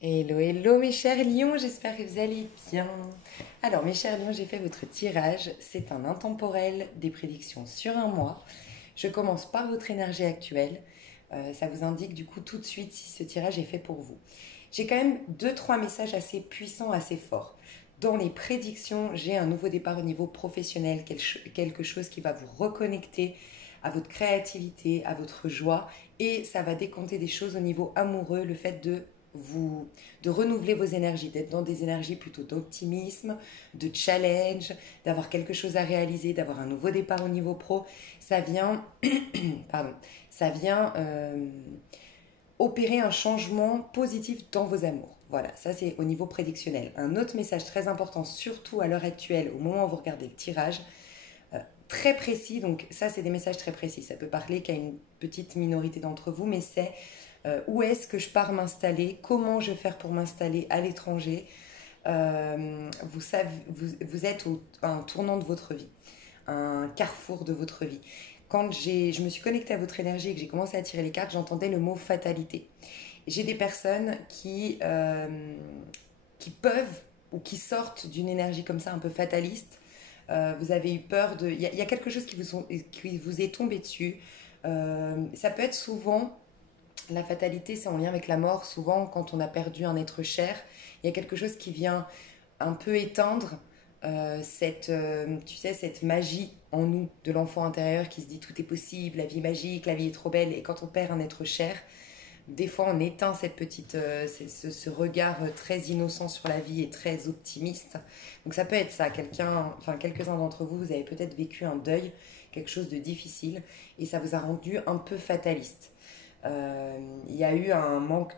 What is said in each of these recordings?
Hello, hello mes chers lions, j'espère que vous allez bien. Alors mes chers lions, j'ai fait votre tirage, c'est un intemporel des prédictions sur un mois. Je commence par votre énergie actuelle. Ça vous indique du coup tout de suite si ce tirage est fait pour vous. J'ai quand même deux trois messages assez puissants, assez forts. Dans les prédictions, j'ai un nouveau départ au niveau professionnel, quelque chose qui va vous reconnecter à votre créativité, à votre joie, et ça va décompter des choses au niveau amoureux, le fait de renouveler vos énergies, d'être dans des énergies plutôt d'optimisme, de challenge, d'avoir quelque chose à réaliser, d'avoir un nouveau départ au niveau pro. Ça vient, pardon, ça vient opérer un changement positif dans vos amours. Voilà, ça c'est au niveau prédictionnel. Un autre message très important, surtout à l'heure actuelle, au moment où vous regardez le tirage, très précis, donc ça c'est des messages très précis, ça peut parler qu'à une petite minorité d'entre vous, mais c'est où est-ce que je pars m'installer, comment je vais faire pour m'installer à l'étranger. Vous, savez, vous êtes à un tournant de votre vie, un carrefour de votre vie. Quand je me suis connectée à votre énergie et que j'ai commencé à tirer les cartes, j'entendais le mot fatalité. J'ai des personnes qui peuvent ou qui sortent d'une énergie comme ça un peu fataliste. Vous avez eu peur de... Il y a quelque chose qui vous est tombé dessus. Ça peut être souvent... La fatalité, c'est en lien avec la mort. Souvent, quand on a perdu un être cher, il y a quelque chose qui vient un peu éteindre tu sais, cette magie en nous, de l'enfant intérieur qui se dit tout est possible, la vie est magique, la vie est trop belle. Et quand on perd un être cher, des fois on éteint cette petite, ce regard très innocent sur la vie et très optimiste. Donc ça peut être ça. Quelques-uns d'entre vous, vous avez peut-être vécu un deuil, quelque chose de difficile, et ça vous a rendu un peu fataliste. Il y a eu un manque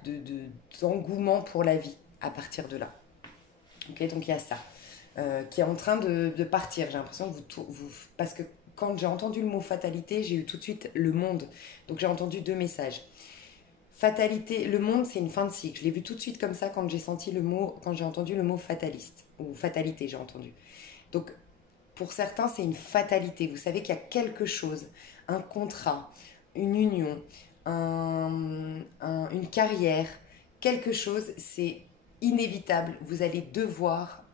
d'engouement pour la vie à partir de là. Ok, donc il y a ça qui est en train de partir. J'ai l'impression que parce que quand j'ai entendu le mot fatalité, j'ai eu tout de suite le monde. Donc j'ai entendu deux messages. Fatalité, le monde, c'est une fin de cycle. Je l'ai vu tout de suite comme ça quand quand j'ai entendu le mot fataliste ou fatalité, j'ai entendu. Donc pour certains, c'est une fatalité. Vous savez qu'il y a quelque chose, un contrat, une union, une carrière, quelque chose, c'est inévitable. Vous allez devoir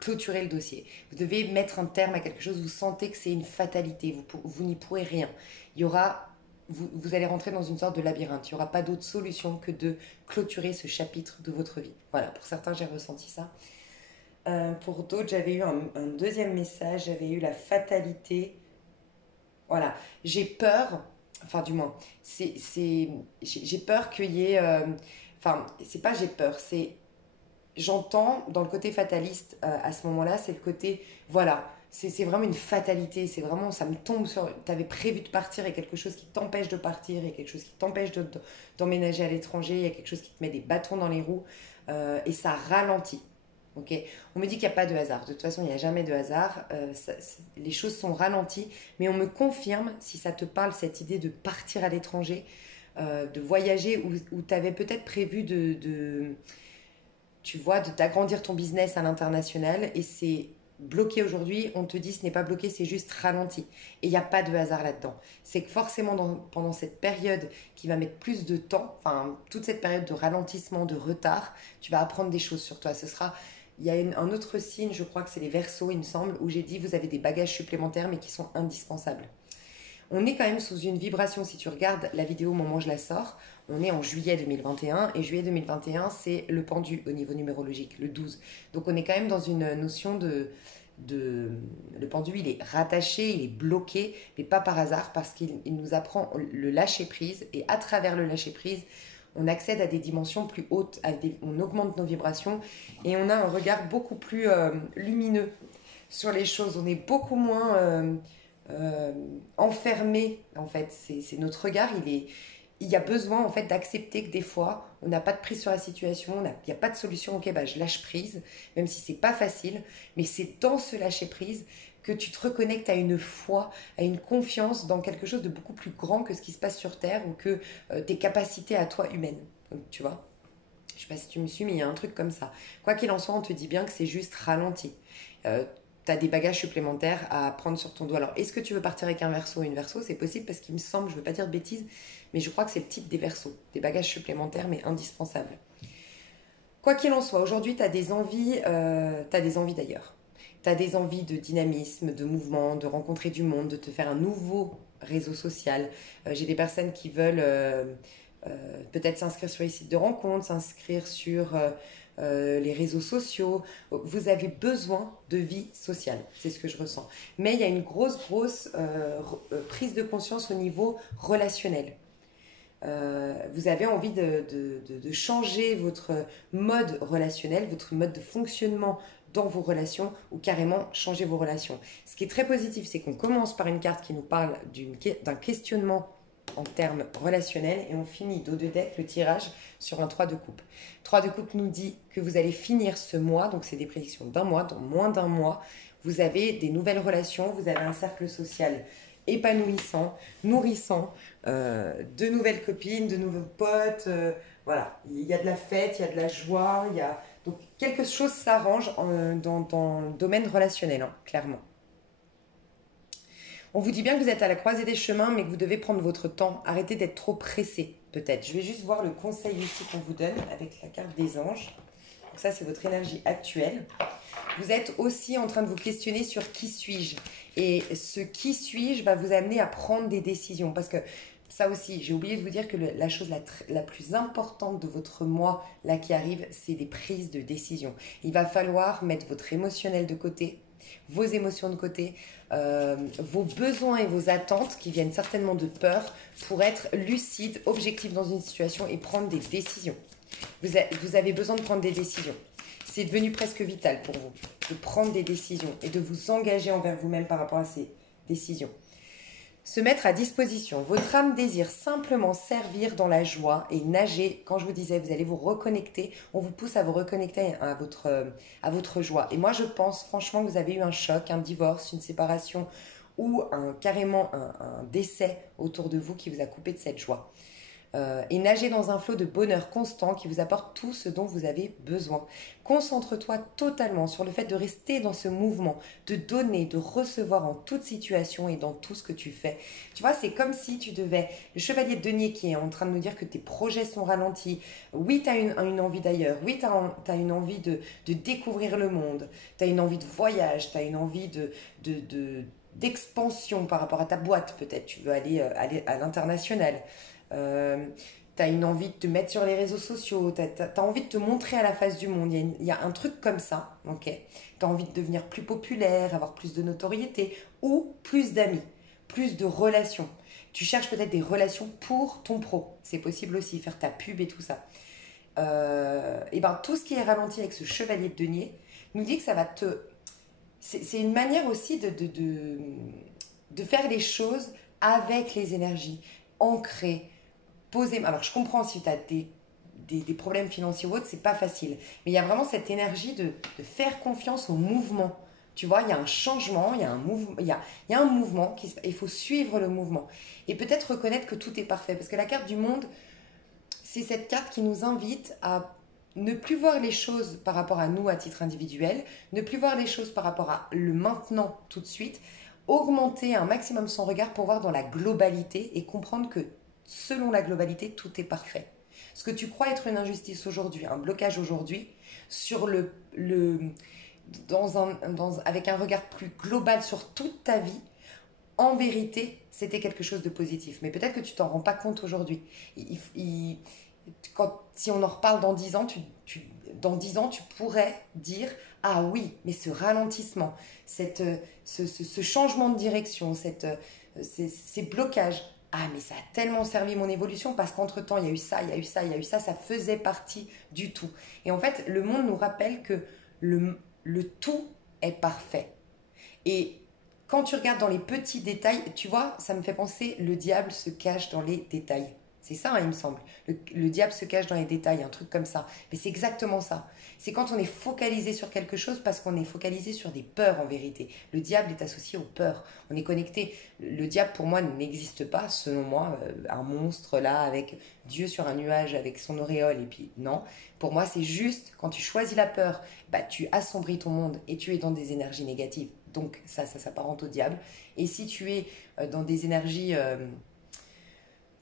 clôturer le dossier. Vous devez mettre un terme à quelque chose. Vous sentez que c'est une fatalité. Vous n'y pourrez rien. Il y aura, vous allez rentrer dans une sorte de labyrinthe. Il n'y aura pas d'autre solution que de clôturer ce chapitre de votre vie. Voilà, pour certains, j'ai ressenti ça. Pour d'autres, j'avais eu un deuxième message. J'avais eu la fatalité. Voilà, j'ai peur, enfin du moins, j'ai peur qu'il y ait... Enfin, c'est pas j'ai peur, c'est... J'entends dans le côté fataliste à ce moment-là, c'est le côté... Voilà, c'est vraiment une fatalité, c'est vraiment... Ça me tombe sur... T'avais prévu de partir et quelque chose qui t'empêche de partir, et quelque chose qui t'empêche d'emménager à l'étranger, il y a quelque chose qui te met des bâtons dans les roues et ça ralentit. Ok, on me dit qu'il n'y a pas de hasard. De toute façon, il n'y a jamais de hasard. Les choses sont ralenties, mais on me confirme, si ça te parle, cette idée de partir à l'étranger, de voyager, où tu avais peut-être prévu tu vois, d'agrandir ton business à l'international, et c'est bloqué aujourd'hui. On te dit ce n'est pas bloqué, c'est juste ralenti. Et il n'y a pas de hasard là-dedans. C'est que forcément, pendant cette période qui va mettre plus de temps, enfin, toute cette période de ralentissement, de retard, tu vas apprendre des choses sur toi. Il y a un autre signe, je crois que c'est les Verseaux, il me semble, où j'ai dit vous avez des bagages supplémentaires mais qui sont indispensables. On est quand même sous une vibration, si tu regardes la vidéo au moment où je la sors, on est en juillet 2021 et juillet 2021 c'est le pendu au niveau numérologique, le 12. Donc on est quand même dans une notion le pendu il est rattaché, il est bloqué, mais pas par hasard parce qu'il nous apprend le lâcher prise et à travers le lâcher prise on accède à des dimensions plus hautes, on augmente nos vibrations et on a un regard beaucoup plus lumineux sur les choses. On est beaucoup moins enfermé, en fait. C'est notre regard, il y a besoin en fait d'accepter que des fois on n'a pas de prise sur la situation, il n'y a pas de solution, ok bah je lâche prise, même si c'est pas facile, mais c'est dans ce lâcher prise que tu te reconnectes à une foi, à une confiance dans quelque chose de beaucoup plus grand que ce qui se passe sur Terre ou que tes capacités à toi humaines. Donc, tu vois, je sais pas si tu me suis, mais il y a un truc comme ça. Quoi qu'il en soit, on te dit bien que c'est juste ralenti. Tu as des bagages supplémentaires à prendre sur ton doigt. Alors, est-ce que tu veux partir avec un verso ou une verso? C'est possible parce qu'il me semble, je ne veux pas dire de bêtises, mais je crois que c'est le type des versos. Des bagages supplémentaires, mais indispensables. Quoi qu'il en soit, aujourd'hui, t'as des envies d'ailleurs. Tu as des envies de dynamisme, de mouvement, de rencontrer du monde, de te faire un nouveau réseau social. J'ai des personnes qui veulent peut-être s'inscrire sur les sites de rencontres, s'inscrire sur les réseaux sociaux. Vous avez besoin de vie sociale, c'est ce que je ressens. Mais il y a une grosse prise de conscience au niveau relationnel. Vous avez envie de changer votre mode relationnel, votre mode de fonctionnement dans vos relations ou carrément changer vos relations. Ce qui est très positif, c'est qu'on commence par une carte qui nous parle d'un questionnement en termes relationnels et on finit dos de deck le tirage sur un 3 de coupe. 3 de coupe nous dit que vous allez finir ce mois, donc c'est des prédictions d'un mois, dans moins d'un mois, vous avez des nouvelles relations, vous avez un cercle social épanouissant, nourrissant, de nouvelles copines, de nouveaux potes, voilà, il y a de la fête, il y a de la joie, il y a... Donc quelque chose s'arrange dans le domaine relationnel, hein, clairement. On vous dit bien que vous êtes à la croisée des chemins, mais que vous devez prendre votre temps, arrêtez d'être trop pressé, peut-être. Je vais juste voir le conseil ici qu'on vous donne avec la carte des anges. Donc ça, c'est votre énergie actuelle. Vous êtes aussi en train de vous questionner sur qui suis-je. Et ce qui suis-je va vous amener à prendre des décisions. Parce que ça aussi, j'ai oublié de vous dire que la chose la plus importante de votre mois, là qui arrive, c'est des prises de décision. Il va falloir mettre votre émotionnel de côté, vos émotions de côté, vos besoins et vos attentes qui viennent certainement de peur pour être lucide, objectif dans une situation et prendre des décisions. Vous avez besoin de prendre des décisions. C'est devenu presque vital pour vous de prendre des décisions et de vous engager envers vous-même par rapport à ces décisions. Se mettre à disposition. Votre âme désire simplement servir dans la joie et nager. Quand je vous disais, vous allez vous reconnecter, on vous pousse à vous reconnecter à votre joie. Et moi, je pense franchement que vous avez eu un choc, un divorce, une séparation ou carrément un décès autour de vous qui vous a coupé de cette joie. Et nager dans un flot de bonheur constant qui vous apporte tout ce dont vous avez besoin. Concentre-toi totalement sur le fait de rester dans ce mouvement, de donner, de recevoir en toute situation et dans tout ce que tu fais. Tu vois, c'est comme si tu devais... Le chevalier de denier qui est en train de nous dire que tes projets sont ralentis. Oui, tu as une envie d'ailleurs. Oui, tu as une envie de découvrir le monde. Tu as une envie de voyage. Tu as une envie d'expansion par rapport à ta boîte peut-être. Tu veux aller à l'international. Tu as une envie de te mettre sur les réseaux sociaux, tu as envie de te montrer à la face du monde, il y a un truc comme ça, ok. Tu as envie de devenir plus populaire, avoir plus de notoriété ou plus d'amis, plus de relations. Tu cherches peut-être des relations pour ton pro, c'est possible aussi, faire ta pub et tout ça. Et ben tout ce qui est ralenti avec ce chevalier de denier nous dit que ça va te... C'est une manière aussi de faire les choses avec les énergies, ancrées, poser. Alors, je comprends si tu as des problèmes financiers ou autres, c'est pas facile. Mais il y a vraiment cette énergie de faire confiance au mouvement. Tu vois, il y a un changement, il y a un mouvement, il y a un mouvement, il faut suivre le mouvement. Et peut-être reconnaître que tout est parfait. Parce que la carte du monde, c'est cette carte qui nous invite à ne plus voir les choses par rapport à nous à titre individuel, ne plus voir les choses par rapport à le maintenant tout de suite, augmenter un maximum son regard pour voir dans la globalité et comprendre que selon la globalité, tout est parfait. Ce que tu crois être une injustice aujourd'hui, un blocage aujourd'hui, sur avec un regard plus global sur toute ta vie, en vérité, c'était quelque chose de positif. Mais peut-être que tu t'en rends pas compte aujourd'hui. Si on en reparle dans 10 ans, dans 10 ans, tu pourrais dire « Ah oui, mais ce ralentissement, ce changement de direction, ces blocages, ah mais ça a tellement servi mon évolution parce qu'entre-temps, il y a eu ça, il y a eu ça, il y a eu ça, ça faisait partie du tout. » Et en fait, le monde nous rappelle que le tout est parfait. Et quand tu regardes dans les petits détails, tu vois, ça me fait penser, le diable se cache dans les détails. C'est ça, hein, il me semble. Le diable se cache dans les détails, un truc comme ça. Mais c'est exactement ça. C'est quand on est focalisé sur quelque chose parce qu'on est focalisé sur des peurs en vérité. Le diable est associé aux peurs. On est connecté. Le diable, pour moi, n'existe pas, selon moi, un monstre là avec Dieu sur un nuage avec son auréole. Et puis, non. Pour moi, c'est juste quand tu choisis la peur, bah, tu assombris ton monde et tu es dans des énergies négatives. Donc, ça s'apparente au diable. Et si tu es dans des énergies...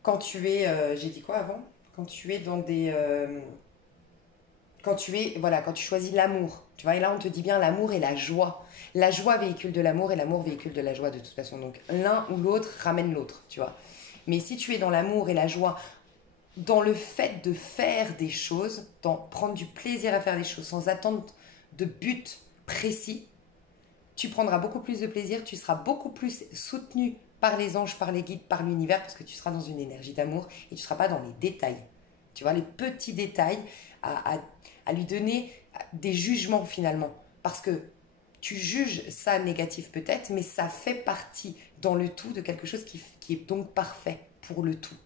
quand tu es, j'ai dit quoi avant? Quand tu es dans des... quand tu es, voilà, quand tu choisis l'amour, tu vois, et là on te dit bien l'amour et la joie. La joie véhicule de l'amour et l'amour véhicule de la joie de toute façon. Donc l'un ou l'autre ramène l'autre, tu vois. Mais si tu es dans l'amour et la joie, dans le fait de faire des choses, dans prendre du plaisir à faire des choses sans attendre de but précis, tu prendras beaucoup plus de plaisir, tu seras beaucoup plus soutenu par les anges, par les guides, par l'univers, parce que tu seras dans une énergie d'amour et tu ne seras pas dans les détails. Tu vois, les petits détails à lui donner des jugements finalement. Parce que tu juges ça négatif peut-être, mais ça fait partie dans le tout de quelque chose qui est donc parfait pour le tout.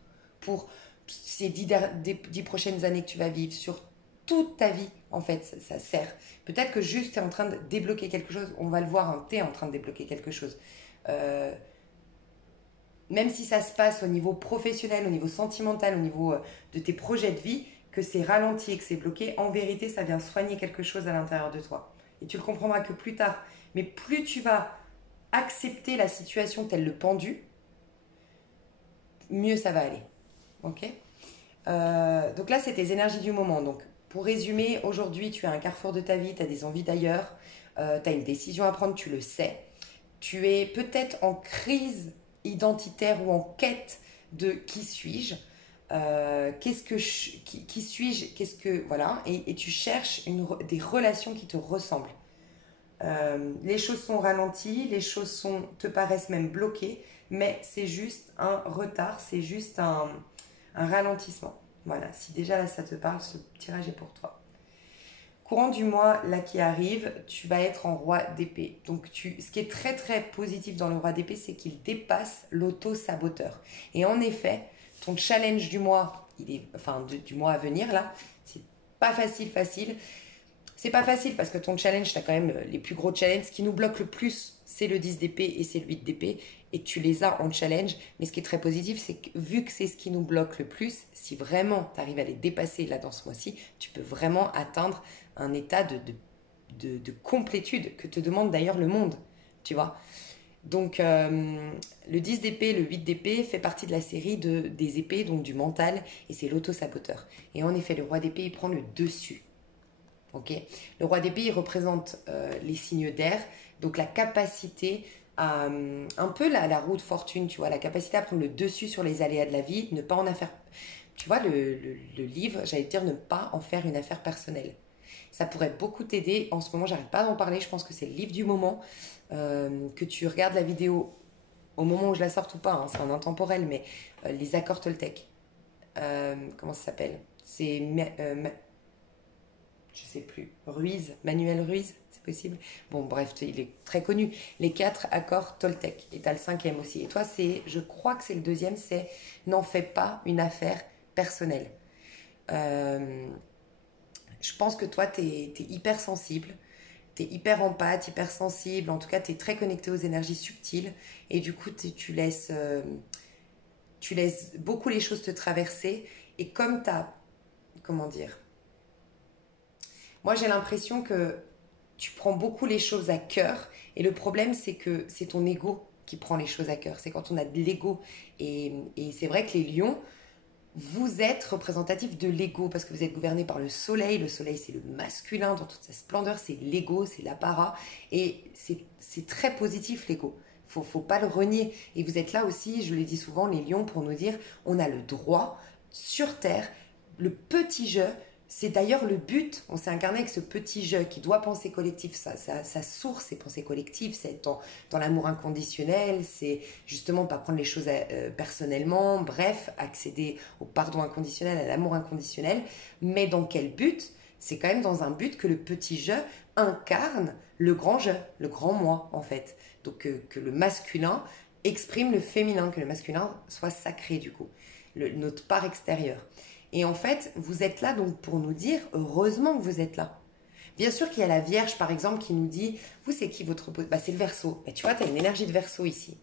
Pour ces 10 prochaines années que tu vas vivre, sur toute ta vie, en fait, ça sert. Peut-être que juste tu es en train de débloquer quelque chose, on va le voir, hein, tu es en train de débloquer quelque chose. Euh, Même si ça se passe au niveau professionnel, au niveau sentimental, au niveau de tes projets de vie, que c'est ralenti et que c'est bloqué, en vérité, ça vient soigner quelque chose à l'intérieur de toi. Et tu le comprendras que plus tard. Mais plus tu vas accepter la situation telle le pendu, mieux ça va aller. Ok. Donc là, c'est tes énergies du moment. Donc, pour résumer, aujourd'hui, tu es à un carrefour de ta vie, tu as des envies d'ailleurs, tu as une décision à prendre, tu le sais. Tu es peut-être en crise identitaire ou en quête de qui suis-je, qui suis-je, qu'est-ce que voilà, et tu cherches des relations qui te ressemblent. Les choses sont ralenties, les choses te paraissent même bloquées, mais c'est juste un retard, c'est juste un ralentissement. Voilà, si déjà là ça te parle, ce tirage est pour toi. Courant du mois là qui arrive, tu vas être en roi d'épée. Donc ce qui est très très positif dans le roi d'épée, c'est qu'il dépasse l'auto-saboteur. Et en effet, ton challenge du mois, du mois à venir là, c'est pas facile. C'est pas facile parce que ton challenge, tu as quand même les plus gros challenges. Ce qui nous bloque le plus, c'est le 10 d'épée et c'est le 8 d'épée. Et tu les as en challenge. Mais ce qui est très positif, c'est que vu que c'est ce qui nous bloque le plus, si vraiment tu arrives à les dépasser là dans ce mois-ci, tu peux vraiment atteindre un état de complétude que te demande d'ailleurs le monde. Tu vois. Donc le 10 d'épée, le 8 d'épée fait partie de la série des épées, donc du mental. Et c'est l'auto-saboteur. Et en effet, le roi d'épée, il prend le dessus. Okay. Le roi d'épée, il représente les signes d'air, donc la capacité à, un peu la roue de fortune, tu vois, la capacité à prendre le dessus sur les aléas de la vie, ne pas en faire, tu vois, le livre, j'allais te dire, ne pas en faire une affaire personnelle. Ça pourrait beaucoup t'aider. En ce moment, j'arrête pas d'en parler, je pense que c'est le livre du moment, que tu regardes la vidéo au moment où je la sorte ou pas, hein, c'est en intemporel, mais les accords Toltec. Comment ça s'appelle? C'est... je sais plus, Manuel Ruiz, c'est possible. Bon, bref, il est très connu. Les 4 accords Toltec. Et tu as le 5e aussi. Et toi, je crois que c'est le 2e, c'est n'en fais pas une affaire personnelle. Je pense que toi, tu es hyper sensible. Tu es hyper empathe, hyper sensible. En tout cas, tu es très connecté aux énergies subtiles. Et du coup, tu laisses beaucoup les choses te traverser. Et comme tu as, comment dire, moi, j'ai l'impression que tu prends beaucoup les choses à cœur. Et le problème, c'est que c'est ton ego qui prend les choses à cœur. C'est quand on a de l'ego. Et c'est vrai que les lions, vous êtes représentatifs de l'ego parce que vous êtes gouverné par le soleil. Le soleil, c'est le masculin dans toute sa splendeur. C'est l'ego, c'est l'apparat. Et c'est très positif, l'ego. Faut pas le renier. Et vous êtes là aussi, je le dis souvent, les lions, pour nous dire, on a le droit, sur Terre, le petit jeu. C'est d'ailleurs le but, on s'est incarné avec ce petit jeu qui doit penser collectif, sa source c'est penser collective, c'est être dans l'amour inconditionnel, c'est justement pas prendre les choses personnellement, bref, accéder au pardon inconditionnel, à l'amour inconditionnel, mais dans quel but? C'est quand même dans un but que le petit jeu incarne le grand jeu, le grand moi en fait. Donc que le masculin exprime le féminin, que le masculin soit sacré du coup, notre part extérieure. Et en fait, vous êtes là donc pour nous dire, heureusement que vous êtes là. Bien sûr qu'il y a la Vierge, par exemple, qui nous dit, vous, c'est qui votre opposé? Bah, c'est le Verseau. Bah, tu vois, tu as une énergie de Verseau ici.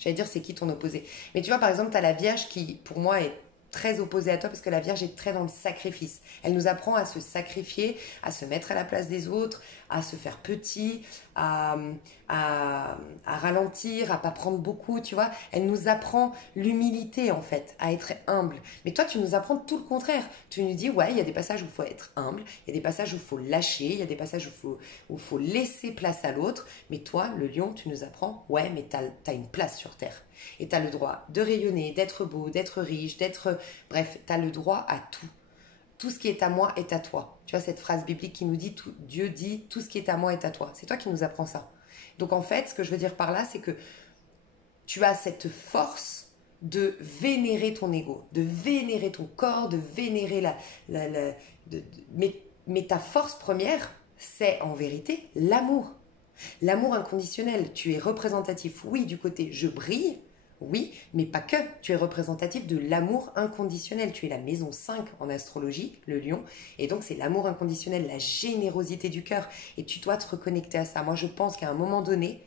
J'allais dire, c'est qui ton opposé? Mais tu vois, par exemple, tu as la Vierge qui, pour moi, est très opposée à toi parce que la Vierge est très dans le sacrifice. Elle nous apprend à se sacrifier, à se mettre à la place des autres, à se faire petit, à, à ralentir, à pas prendre beaucoup, tu vois. Elle nous apprend l'humilité, en fait, à être humble. Mais toi, tu nous apprends tout le contraire. Tu nous dis, ouais, il y a des passages où il faut être humble, il y a des passages où il faut lâcher, il y a des passages où faut laisser place à l'autre. Mais toi, le lion, tu nous apprends, ouais, mais t'as une place sur Terre. Et t'as le droit de rayonner, d'être beau, d'être riche, d'être... Bref, t'as le droit à tout. Tout ce qui est à moi est à toi. Tu vois cette phrase biblique qui nous dit, Dieu dit, tout ce qui est à moi est à toi. C'est toi qui nous apprends ça. Donc en fait, ce que je veux dire par là, c'est que tu as cette force de vénérer ton ego, de vénérer ton corps, de vénérer mais ta force première, c'est en vérité l'amour. L'amour inconditionnel. Tu es représentatif, oui, du côté je brille, oui, mais pas que. Tu es représentatif de l'amour inconditionnel. Tu es la maison 5 en astrologie, le lion. Et donc, c'est l'amour inconditionnel, la générosité du cœur. Et tu dois te reconnecter à ça. Moi, je pense qu'à un moment donné,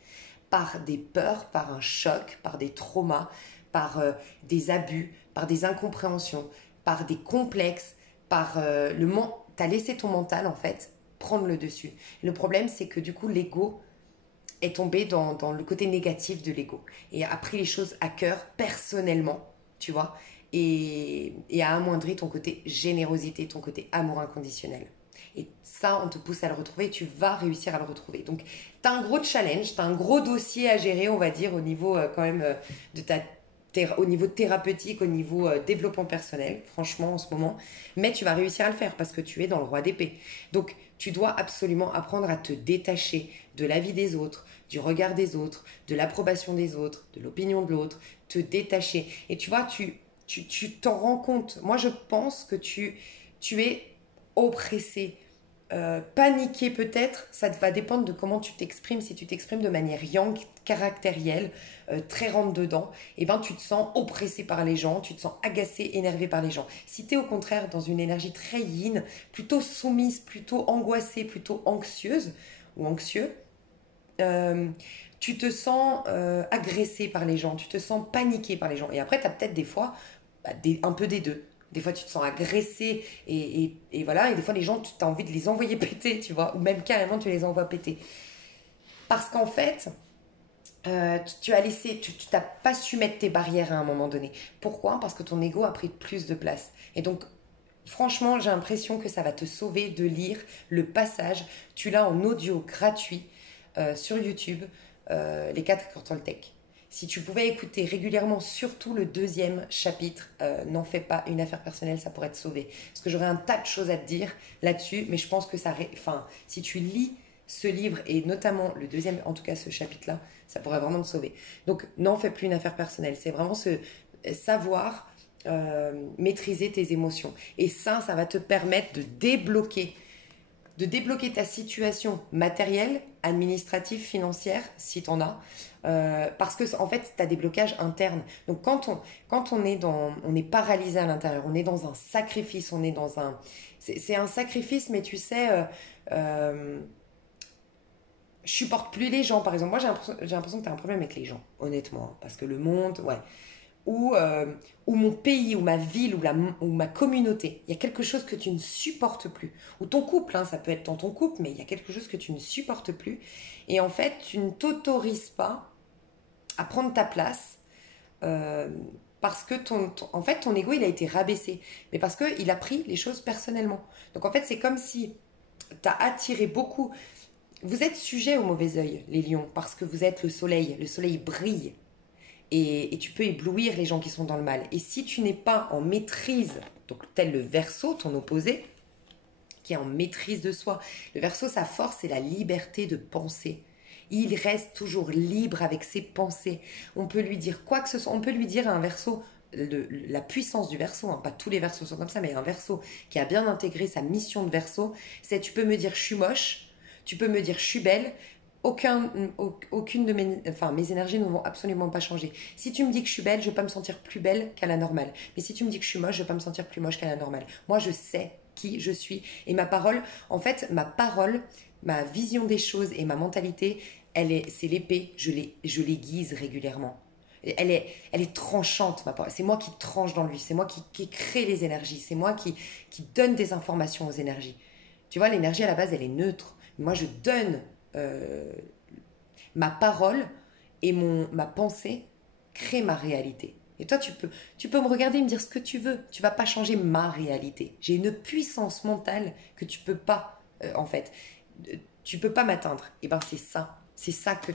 par des peurs, par un choc, par des traumas, par des abus, par des incompréhensions, par des complexes, par t'as laissé ton mental, en fait, prendre le dessus. Et le problème, c'est que du coup, l'ego est tombé dans le côté négatif de l'ego et a pris les choses à cœur personnellement, tu vois, et a amoindri ton côté générosité, ton côté amour inconditionnel. Et ça, on te pousse à le retrouver et tu vas réussir à le retrouver. Donc, tu as un gros challenge, tu as un gros dossier à gérer, on va dire, au niveau quand même de au niveau thérapeutique, au niveau développement personnel, franchement, en ce moment. Mais tu vas réussir à le faire parce que tu es dans le roi d'épée. Donc, tu dois absolument apprendre à te détacher de l'avis des autres, du regard des autres, de l'approbation des autres, de l'opinion de l'autre, te détacher. Et tu vois, tu t'en rends compte. Moi, je pense que tu es oppressé, paniqué peut-être. Ça va dépendre de comment tu t'exprimes. Si tu t'exprimes de manière yang, caractérielle, très rentre-dedans, et ben tu te sens oppressé par les gens, tu te sens agacé, énervé par les gens. Si tu es au contraire dans une énergie très yin, plutôt soumise, plutôt angoissée, plutôt anxieuse ou anxieux, tu te sens agressé par les gens, tu te sens paniqué par les gens. Et après, tu as peut-être des fois un peu des deux. Des fois, tu te sens agressé et voilà. Et des fois, les gens, tu as envie de les envoyer péter, tu vois. Ou même carrément, tu les envoies péter. Parce qu'en fait, tu n'as pas su mettre tes barrières à un moment donné. Pourquoi? Parce que ton ego a pris plus de place. Et donc, franchement, j'ai l'impression que ça va te sauver de lire le passage. Tu l'as en audio gratuit sur YouTube, les 4 accords Toltec. Si tu pouvais écouter régulièrement, surtout le 2e chapitre, n'en fais pas une affaire personnelle, ça pourrait te sauver. Parce que j'aurais un tas de choses à te dire là-dessus, mais je pense que si tu lis ce livre, et notamment le 2e, en tout cas ce chapitre-là, ça pourrait vraiment te sauver. Donc, n'en fais plus une affaire personnelle. C'est vraiment savoir maîtriser tes émotions. Et ça va te permettre de débloquer ta situation matérielle, administrative, financière, si tu en as, parce que en fait, tu as des blocages internes. Donc quand on est paralysé à l'intérieur, on est dans un sacrifice, c'est un sacrifice, mais tu sais, je supporte plus les gens, par exemple. Moi, j'ai l'impression que tu as un problème avec les gens, honnêtement, parce que le monde, ouais. Ou mon pays, ou ma ville, ou ma communauté. Il y a quelque chose que tu ne supportes plus. Ou ton couple, hein, ça peut être dans ton couple, mais il y a quelque chose que tu ne supportes plus. Et en fait, tu ne t'autorises pas à prendre ta place parce que en fait, ton ego, il a été rabaissé. Mais parce qu'il a pris les choses personnellement. Donc en fait, c'est comme si tu as attiré beaucoup. Vous êtes sujet au mauvais œil, les lions, parce que vous êtes le soleil. Le soleil brille. Et tu peux éblouir les gens qui sont dans le mal. Et si tu n'es pas en maîtrise, donc tel le Verseau, ton opposé, qui est en maîtrise de soi. Le Verseau, sa force, c'est la liberté de penser. Il reste toujours libre avec ses pensées. On peut lui dire quoi que ce soit. On peut lui dire à un Verseau, la puissance du Verseau, hein, pas tous les Verseaux sont comme ça, mais un Verseau qui a bien intégré sa mission de Verseau, c'est tu peux me dire je suis moche, tu peux me dire je suis belle, aucune de mes énergies ne vont absolument pas changer. Si tu me dis que je suis belle, je ne vais pas me sentir plus belle qu'à la normale. Mais si tu me dis que je suis moche, je ne vais pas me sentir plus moche qu'à la normale. Moi, je sais qui je suis. Et ma parole, ma vision des choses et ma mentalité, c'est l'épée, je l'aiguise régulièrement. Elle est tranchante, ma parole. C'est moi qui tranche dans lui, c'est moi qui crée les énergies, c'est moi qui donne des informations aux énergies. Tu vois, l'énergie à la base, elle est neutre. Moi, je donne Ma parole et ma pensée créent ma réalité. Et toi, tu peux me regarder et me dire ce que tu veux. Tu vas pas changer ma réalité. J'ai une puissance mentale que tu peux pas, en fait, tu peux pas m'atteindre. Et ben c'est ça que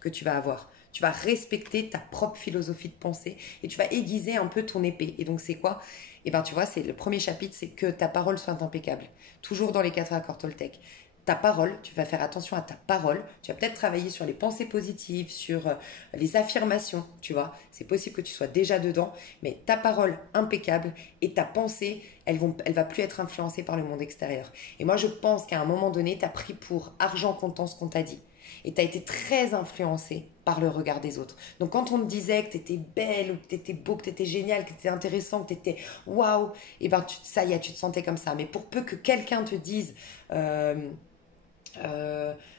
que tu vas avoir. Tu vas respecter ta propre philosophie de pensée et tu vas aiguiser un peu ton épée. Et donc c'est quoi? Et ben tu vois, c'est le premier chapitre, c'est que ta parole soit impeccable. Toujours dans les quatre accords Toltec. Ta parole, tu vas faire attention à ta parole. Tu vas peut-être travailler sur les pensées positives, sur les affirmations, tu vois. C'est possible que tu sois déjà dedans, mais ta parole impeccable et ta pensée, elle va plus être influencée par le monde extérieur. Et moi, je pense qu'à un moment donné, tu as pris pour argent comptant ce qu'on t'a dit. Et tu as été très influencé par le regard des autres. Donc quand on te disait que tu étais belle, ou que tu étais beau, que tu étais génial, que tu étais intéressant, que tu étais waouh, et ben ça y est, tu te sentais comme ça. Mais pour peu que quelqu'un te dise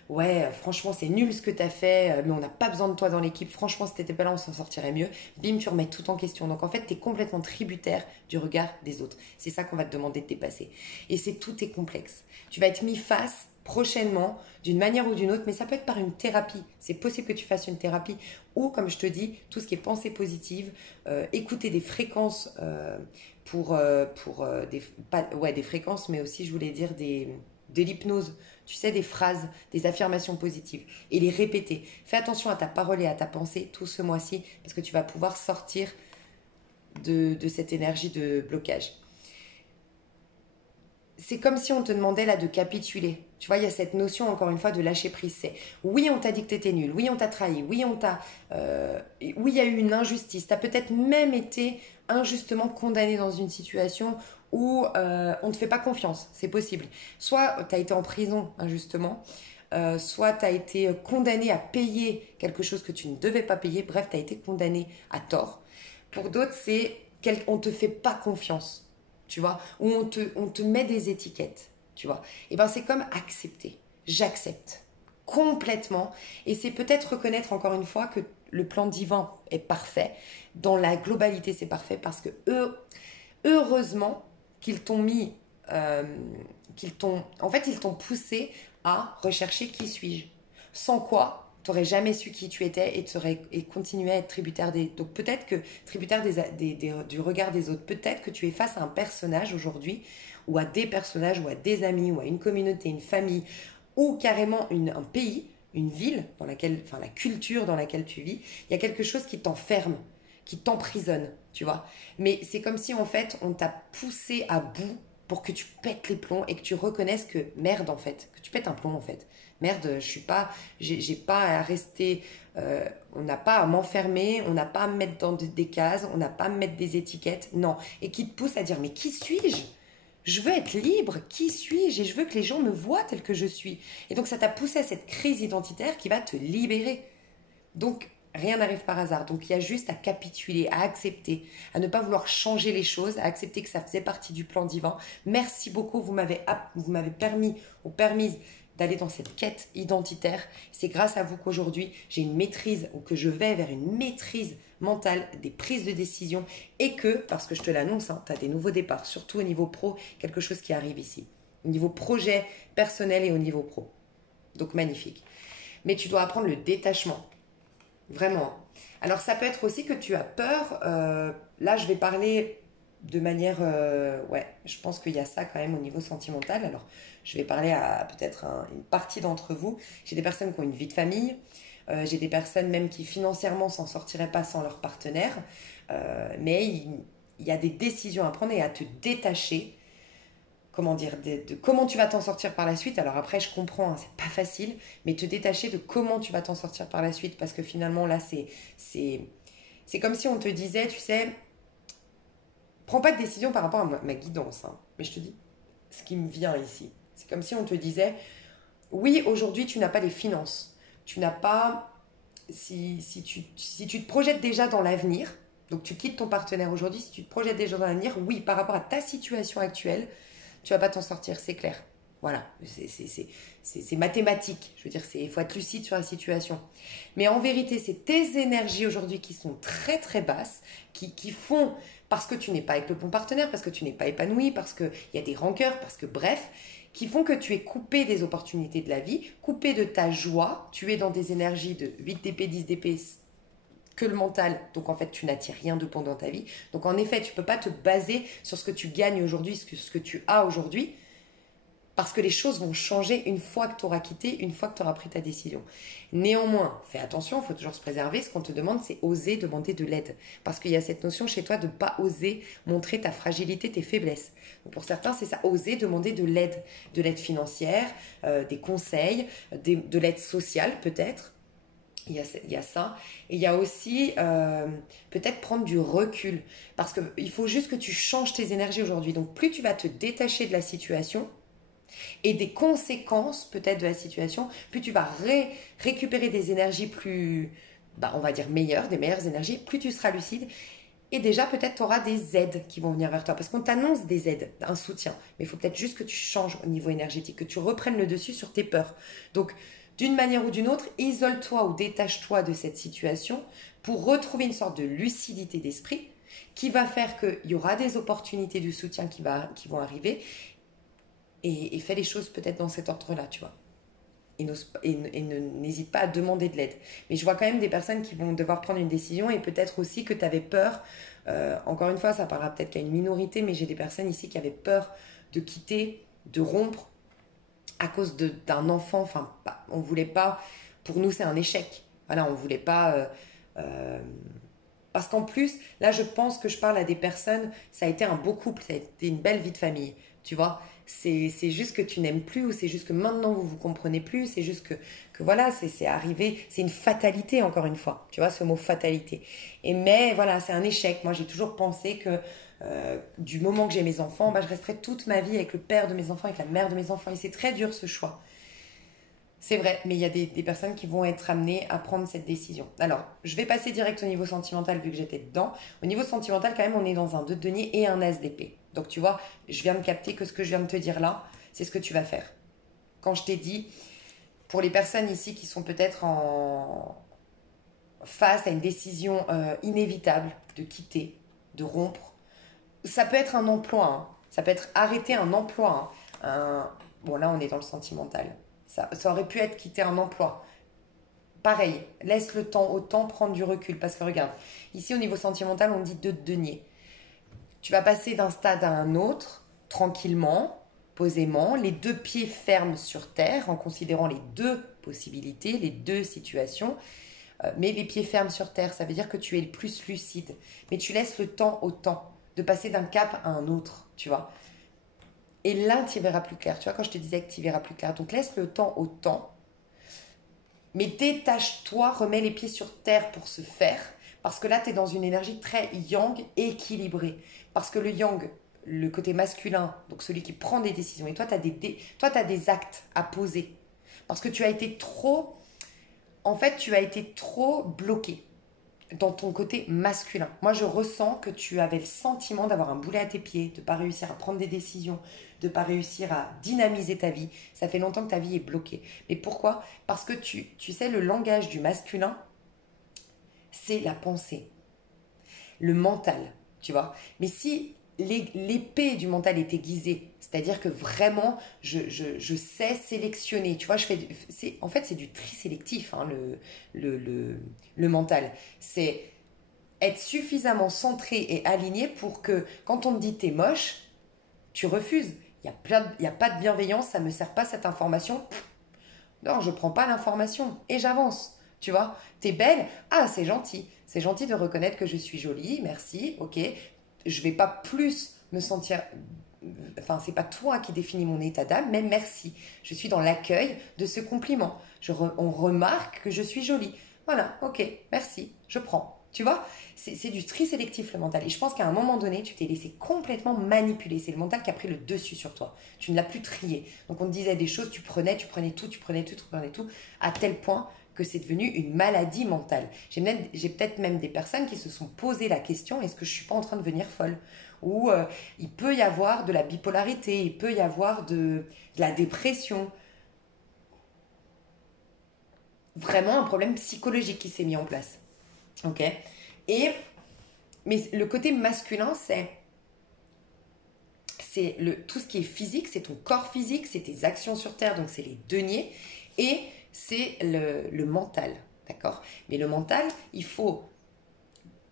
ouais, franchement, c'est nul ce que tu as fait, mais on n'a pas besoin de toi dans l'équipe. Franchement, si t'étais pas là, on s'en sortirait mieux. Bim, tu remets tout en question. Donc en fait, tu es complètement tributaire du regard des autres. C'est ça qu'on va te demander de dépasser. Et c'est tout est complexe. Tu vas être mis face prochainement d'une manière ou d'une autre, mais ça peut être par une thérapie. C'est possible que tu fasses une thérapie ou, comme je te dis, tout ce qui est pensée positive, écouter des fréquences des fréquences, mais aussi, je voulais dire, de l'hypnose, tu sais, des phrases, des affirmations positives et les répéter. Fais attention à ta parole et à ta pensée tout ce mois-ci parce que tu vas pouvoir sortir de cette énergie de blocage. C'est comme si on te demandait là de capituler. Tu vois, il y a cette notion encore une fois de lâcher prise. C'est oui, on t'a dit que t'étais nul, oui, on t'a trahi, oui, oui, il y a eu une injustice. T'as peut-être même été injustement condamné dans une situation où on ne te fait pas confiance. C'est possible. Soit t'as été en prison injustement, soit t'as été condamné à payer quelque chose que tu ne devais pas payer. Bref, t'as été condamné à tort. Pour d'autres, c'est on te fait pas confiance, tu vois, où on te met des étiquettes, tu vois. Et ben c'est comme accepter. J'accepte complètement. Et c'est peut-être reconnaître encore une fois que le plan divin est parfait. Dans la globalité, c'est parfait parce que heureusement qu'ils t'ont mis, en fait, ils t'ont poussé à rechercher qui suis-je. Sans quoi, tu n'aurais jamais su qui tu étais et continué à être tributaire des. Donc peut-être que tributaire du regard des autres. Peut-être que tu es face à un personnage aujourd'hui, ou à des personnages, ou à des amis, ou à une communauté, une famille, ou carrément un pays, une ville dans laquelle, enfin la culture dans laquelle tu vis. Il y a quelque chose qui t'enferme, qui t'emprisonne, tu vois. Mais c'est comme si en fait on t'a poussé à bout pour que tu pètes les plombs et que tu reconnaisses que merde en fait, que tu pètes un plomb en fait. Merde, je suis pas, j'ai pas à rester, on n'a pas à m'enfermer, on n'a pas à me mettre dans des cases, on n'a pas à me mettre des étiquettes, non. Et qui te pousse à dire mais qui suis-je? Je veux être libre, qui suis-je? Et je veux que les gens me voient tel que je suis. Et donc ça t'a poussé à cette crise identitaire qui va te libérer. Donc rien n'arrive par hasard. Donc il y a juste à capituler, à accepter, à ne pas vouloir changer les choses, à accepter que ça faisait partie du plan divin. Merci beaucoup, vous m'avez permis ou permise d'aller dans cette quête identitaire. C'est grâce à vous qu'aujourd'hui j'ai une maîtrise ou que je vais vers une maîtrise mentale des prises de décision et que, parce que je te l'annonce, hein, tu as des nouveaux départs, surtout au niveau pro, quelque chose qui arrive ici. Au niveau projet personnel et au niveau pro. Donc magnifique. Mais tu dois apprendre le détachement. Vraiment. Alors ça peut être aussi que tu as peur. Là, je vais parler de manière... ouais, je pense qu'il y a ça quand même au niveau sentimental. Alors, je vais parler à peut-être une partie d'entre vous. J'ai des personnes qui ont une vie de famille. J'ai des personnes même qui financièrement s'en sortiraient pas sans leur partenaire. Mais il y a des décisions à prendre et à te détacher. Comment dire, de comment tu vas t'en sortir par la suite. Alors après, je comprends, hein, c'est pas facile, mais te détacher de comment tu vas t'en sortir par la suite, parce que finalement, là, c'est comme si on te disait, tu sais, prends pas de décision par rapport à ma guidance, hein, mais je te dis ce qui me vient ici. C'est comme si on te disait, oui, aujourd'hui, tu n'as pas les finances, tu n'as pas, si tu te projettes déjà dans l'avenir, donc tu quittes ton partenaire aujourd'hui, si tu te projettes déjà dans l'avenir, oui, par rapport à ta situation actuelle, tu vas pas t'en sortir, c'est clair. Voilà, c'est mathématique. Je veux dire, il faut être lucide sur la situation. Mais en vérité, c'est tes énergies aujourd'hui qui sont très très basses, qui font parce que tu n'es pas avec le bon partenaire, parce que tu n'es pas épanoui, parce qu'il y a des rancœurs, parce que bref, qui font que tu es coupé des opportunités de la vie, coupé de ta joie, tu es dans des énergies de 8 DP, 10 DP, que le mental, donc en fait tu n'attires rien de bon dans ta vie. Donc en effet, tu ne peux pas te baser sur ce que tu gagnes aujourd'hui, ce que tu as aujourd'hui, parce que les choses vont changer une fois que tu auras quitté, une fois que tu auras pris ta décision. Néanmoins, fais attention, il faut toujours se préserver. Ce qu'on te demande, c'est oser demander de l'aide. Parce qu'il y a cette notion chez toi de ne pas oser montrer ta fragilité, tes faiblesses. Donc pour certains, c'est ça, oser demander de l'aide financière, des conseils, de l'aide sociale peut-être. Il y a ça. Et il y a aussi peut-être prendre du recul. Parce qu'il faut juste que tu changes tes énergies aujourd'hui. Donc plus tu vas te détacher de la situation, et des conséquences peut-être de la situation, plus tu vas récupérer des énergies plus, on va dire meilleures, des meilleures énergies, plus tu seras lucide. Et déjà, peut-être tu auras des aides qui vont venir vers toi. Parce qu'on t'annonce des aides, un soutien. Mais il faut peut-être juste que tu changes au niveau énergétique, que tu reprennes le dessus sur tes peurs. Donc, d'une manière ou d'une autre, isole-toi ou détache-toi de cette situation pour retrouver une sorte de lucidité d'esprit qui va faire qu'il y aura des opportunités de soutien qui vont arriver. Et fais les choses peut-être dans cet ordre-là, tu vois. Et n'hésite pas à demander de l'aide. Mais je vois quand même des personnes qui vont devoir prendre une décision et peut-être aussi que tu avais peur. Encore une fois, ça parlera peut-être qu'à une minorité, mais j'ai des personnes ici qui avaient peur de quitter, de rompre à cause d'un enfant. Enfin, on ne voulait pas. Pour nous, c'est un échec. Voilà, on ne voulait pas. Parce qu'en plus, là, je pense que je parle à des personnes. Ça a été un beau couple, ça a été une belle vie de famille. Tu vois, c'est juste que tu n'aimes plus ou c'est juste que maintenant vous vous comprenez plus, c'est juste que voilà, c'est arrivé, c'est une fatalité encore une fois, tu vois ce mot fatalité. Mais voilà, c'est un échec. Moi j'ai toujours pensé que du moment que j'ai mes enfants, je resterai toute ma vie avec le père de mes enfants, avec la mère de mes enfants et c'est très dur ce choix. C'est vrai, mais il y a des personnes qui vont être amenées à prendre cette décision. Alors, je vais passer direct au niveau sentimental vu que j'étais dedans. Au niveau sentimental, quand même, on est dans un 2 de denier et un as d'épée. Donc, tu vois, je viens de capter que ce que je viens de te dire là, c'est ce que tu vas faire. Quand je t'ai dit, pour les personnes ici qui sont peut-être face à une décision inévitable de quitter, de rompre, ça peut être un emploi, hein. Ça peut être arrêter un emploi, hein. Bon, là, on est dans le sentimental. Ça aurait pu être quitter un emploi. Pareil, laisse le temps au temps, prendre du recul. Parce que regarde, ici au niveau sentimental, on dit 2 de denier. Tu vas passer d'un stade à un autre, tranquillement, posément, les 2 pieds fermes sur terre, en considérant les 2 possibilités, les 2 situations. Mais les pieds fermes sur terre, ça veut dire que tu es le plus lucide. Mais tu laisses le temps au temps, de passer d'un cap à un autre, tu vois. Et là, tu y verras plus clair. Tu vois, quand je te disais que tu y verras plus clair. Donc, laisse le temps au temps. Mais détache-toi, remets les pieds sur terre pour se faire. Parce que là, tu es dans une énergie très yang, équilibrée. Parce que le yang, le côté masculin, donc celui qui prend des décisions, et toi, tu as des actes à poser. Parce que tu as été trop... En fait, tu as été trop bloqué dans ton côté masculin. Moi, je ressens que tu avais le sentiment d'avoir un boulet à tes pieds, de ne pas réussir à prendre des décisions, de ne pas réussir à dynamiser ta vie. Ça fait longtemps que ta vie est bloquée. Mais pourquoi? Parce que tu sais, le langage du masculin, c'est la pensée, le mental, tu vois. Mais si l'épée du mental est aiguisée, c'est-à-dire que vraiment, je sais sélectionner, tu vois, en fait, c'est du tri sélectif, hein, le mental. C'est être suffisamment centré et aligné pour que quand on te dit t'es moche, tu refuses. Il y a pas de bienveillance, ça ne me sert pas cette information. Non, je ne prends pas l'information et j'avance. Tu vois, t'es belle, ah c'est gentil. C'est gentil de reconnaître que je suis jolie, merci, ok. Je vais pas plus me sentir... Enfin, c'est pas toi qui définis mon état d'âme, mais merci. Je suis dans l'accueil de ce compliment. On remarque que je suis jolie. Voilà, ok, merci, je prends. Tu vois, c'est du tri sélectif le mental. Et je pense qu'à un moment donné, tu t'es laissé complètement manipuler. C'est le mental qui a pris le dessus sur toi. Tu ne l'as plus trié. Donc on te disait des choses, tu prenais tout, à tel point que c'est devenu une maladie mentale. J'ai peut-être même des personnes qui se sont posé la question, est-ce que je ne suis pas en train de devenir folle? Ou il peut y avoir de la bipolarité, il peut y avoir de la dépression. Vraiment un problème psychologique qui s'est mis en place. Ok. Et Mais le côté masculin, tout ce qui est physique, c'est ton corps physique, c'est tes actions sur Terre, donc c'est les deniers, et c'est le mental, d'accord? Mais le mental, il faut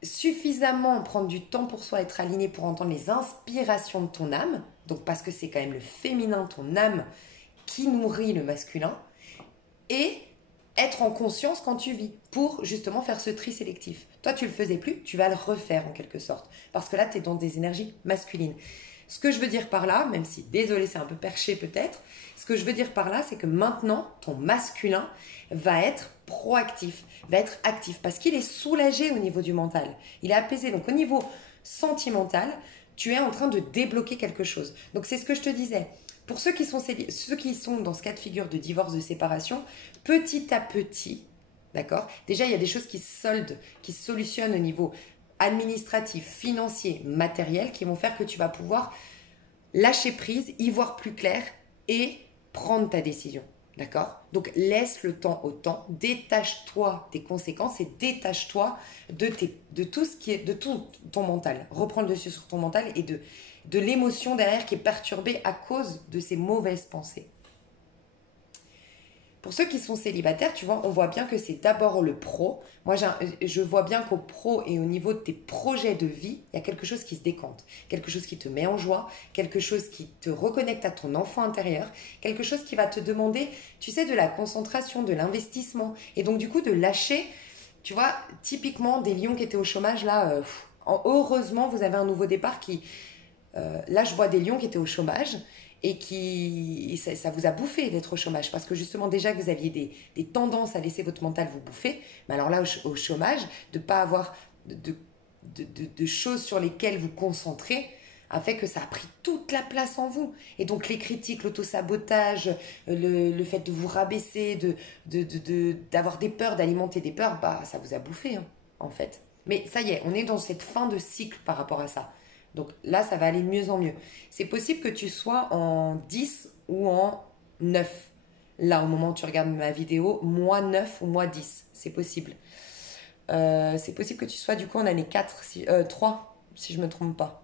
suffisamment prendre du temps pour soi, être aligné pour entendre les inspirations de ton âme, donc parce que c'est quand même le féminin, ton âme, qui nourrit le masculin, et être en conscience quand tu vis, pour justement faire ce tri sélectif. Toi, tu le faisais plus, tu vas le refaire en quelque sorte, parce que là, tu es dans des énergies masculines. Ce que je veux dire par là, même si, désolé, c'est un peu perché peut-être, ce que je veux dire par là, c'est que maintenant, ton masculin va être proactif, va être actif, parce qu'il est soulagé au niveau du mental. Il est apaisé. Donc, au niveau sentimental, tu es en train de débloquer quelque chose. Donc, c'est ce que je te disais. Pour ceux qui sont dans ce cas de figure de divorce, de séparation, petit à petit, d'accord? Déjà, il y a des choses qui se soldent, qui se solutionnent au niveau administratifs, financiers, matériels qui vont faire que tu vas pouvoir lâcher prise, y voir plus clair et prendre ta décision. D'accord? Donc laisse le temps au temps, détache-toi des conséquences et détache-toi de tout ce qui est de tout ton mental. Reprends le dessus sur ton mental et de l'émotion derrière qui est perturbée à cause de ces mauvaises pensées. Pour ceux qui sont célibataires, tu vois, on voit bien que c'est d'abord le pro. Moi, je vois bien qu'au pro et au niveau de tes projets de vie, il y a quelque chose qui se décante. Quelque chose qui te met en joie, quelque chose qui te reconnecte à ton enfant intérieur, quelque chose qui va te demander, tu sais, de la concentration, de l'investissement. Et donc, du coup, de lâcher, tu vois, typiquement des lions qui étaient au chômage, là, heureusement, vous avez un nouveau départ qui... là, je vois des lions qui étaient au chômage et ça vous a bouffé d'être au chômage parce que justement déjà que vous aviez des tendances à laisser votre mental vous bouffer, mais alors là au chômage, de ne pas avoir de choses sur lesquelles vous concentrer a fait que ça a pris toute la place en vous. Et donc les critiques, l'autosabotage, le fait de vous rabaisser, d'avoir des peurs, d'alimenter des peurs, bah ça vous a bouffé hein, en fait. Mais ça y est, on est dans cette fin de cycle par rapport à ça. Donc là, ça va aller de mieux en mieux. C'est possible que tu sois en 10 ou en 9. Là, au moment où tu regardes ma vidéo, moi 9 ou moi 10. C'est possible. C'est possible que tu sois du coup en année 4, 3, si je ne me trompe pas.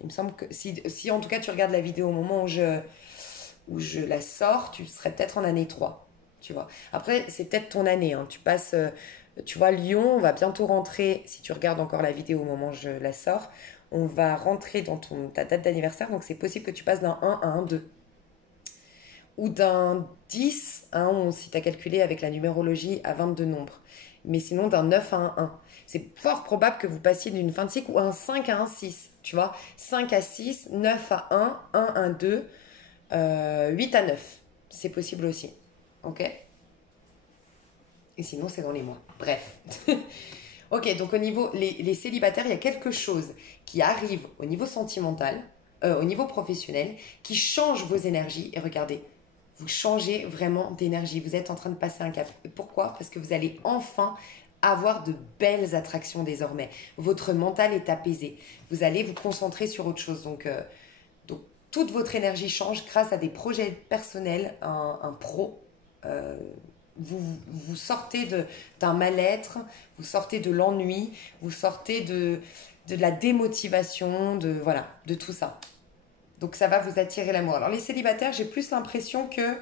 Il me semble que si en tout cas tu regardes la vidéo au moment où je la sors, tu serais peut-être en année 3. Tu vois. Après, c'est peut-être ton année. Hein. Tu passes... tu vois, Lyon, on va bientôt rentrer, si tu regardes encore la vidéo au moment où je la sors, on va rentrer dans ta date d'anniversaire, donc c'est possible que tu passes d'un 1 à un 2. Ou d'un 10 à un 11, si tu as calculé avec la numérologie à 22 nombres. Mais sinon d'un 9 à un 1. C'est fort probable que vous passiez d'une fin de cycle ou un 5 à un 6, tu vois. 5 à 6, 9 à 1, 1 à 2, 8 à 9. C'est possible aussi. Ok? Et sinon, c'est dans les mois. Bref. Ok, donc au niveau, les célibataires, il y a quelque chose qui arrive au niveau sentimental, au niveau professionnel, qui change vos énergies. Et regardez, vous changez vraiment d'énergie. Vous êtes en train de passer un cap. Pourquoi? Parce que vous allez enfin avoir de belles attractions désormais. Votre mental est apaisé. Vous allez vous concentrer sur autre chose. Donc toute votre énergie change grâce à des projets personnels, un pro. Vous sortez d'un mal-être, vous sortez de l'ennui, vous sortez de la démotivation, voilà, de tout ça. Donc ça va vous attirer l'amour. Alors les célibataires, j'ai plus l'impression que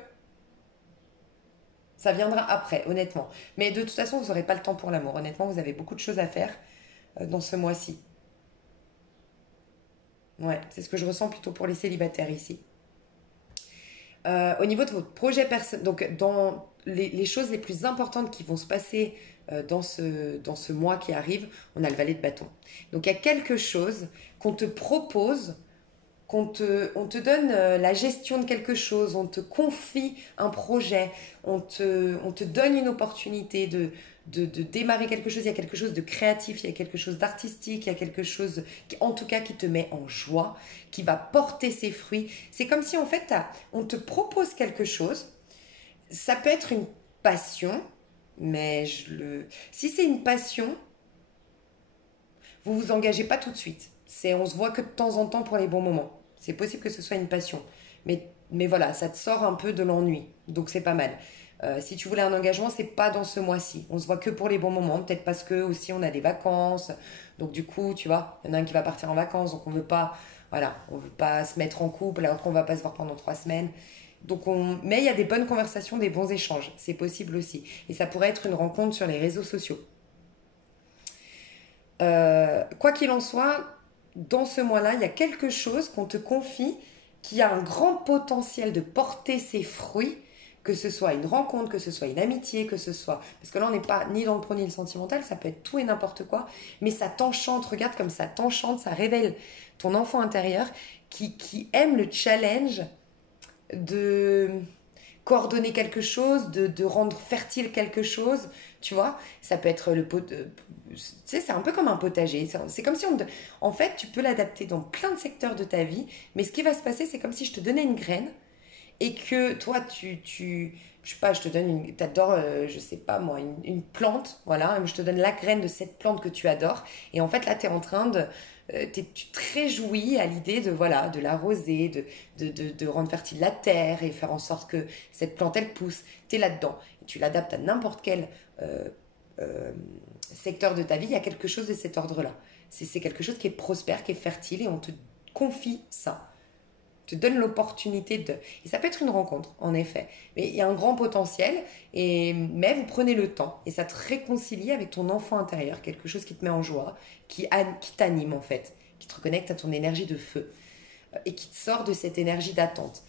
ça viendra après, honnêtement. Mais de toute façon, vous n'aurez pas le temps pour l'amour. Honnêtement, vous avez beaucoup de choses à faire dans ce mois-ci. Ouais, c'est ce que je ressens plutôt pour les célibataires ici. Au niveau de votre projet personnel, donc dans les choses les plus importantes qui vont se passer dans ce mois qui arrive, on a le valet de bâton. Donc il y a quelque chose qu'on te propose, on te donne la gestion de quelque chose, on te confie un projet, on te donne une opportunité de démarrer quelque chose, il y a quelque chose de créatif, il y a quelque chose d'artistique, il y a quelque chose, en tout cas, qui te met en joie, qui va porter ses fruits. C'est comme si, en fait, on te propose quelque chose. Ça peut être une passion, mais si c'est une passion, vous vous engagez pas tout de suite. On se voit que de temps en temps pour les bons moments. C'est possible que ce soit une passion. Mais voilà, ça te sort un peu de l'ennui. Donc, c'est pas mal. Si tu voulais un engagement, c'est pas dans ce mois-ci. On se voit que pour les bons moments, peut-être parce que aussi on a des vacances. Donc du coup, tu vois, il y en a un qui va partir en vacances, donc on veut pas, voilà, on veut pas se mettre en couple alors qu'on va pas se voir pendant 3 semaines. Mais il y a des bonnes conversations, des bons échanges, c'est possible aussi. Et ça pourrait être une rencontre sur les réseaux sociaux. Quoi qu'il en soit, dans ce mois-là, il y a quelque chose qu'on te confie qui a un grand potentiel de porter ses fruits, que ce soit une rencontre, que ce soit une amitié, que ce soit... Parce que là, on n'est pas ni dans le pro ni le sentimental, ça peut être tout et n'importe quoi, mais ça t'enchante, regarde comme ça t'enchante, ça révèle ton enfant intérieur qui aime le challenge de coordonner quelque chose, de rendre fertile quelque chose, tu vois. Ça peut être tu sais, c'est un peu comme un potager. C'est comme si en fait, tu peux l'adapter dans plein de secteurs de ta vie, mais ce qui va se passer, c'est comme si je te donnais une graine et que toi, je sais pas, je te donne t'adores, je sais pas moi, une plante, voilà, je te donne la graine de cette plante que tu adores, et en fait là, tu es en train de, tu te réjouis à l'idée de, voilà, de l'arroser, de rendre fertile la terre et faire en sorte que cette plante, elle pousse, tu es là-dedans, et tu l'adaptes à n'importe quel euh, euh, secteur de ta vie, il y a quelque chose de cet ordre-là. C'est quelque chose qui est prospère, qui est fertile, et on te confie ça, te donne l'opportunité de... Et ça peut être une rencontre, en effet. Mais il y a un grand potentiel, mais vous prenez le temps. Et ça te réconcilie avec ton enfant intérieur, quelque chose qui te met en joie, qui t'anime en fait, qui te reconnecte à ton énergie de feu et qui te sort de cette énergie d'attente.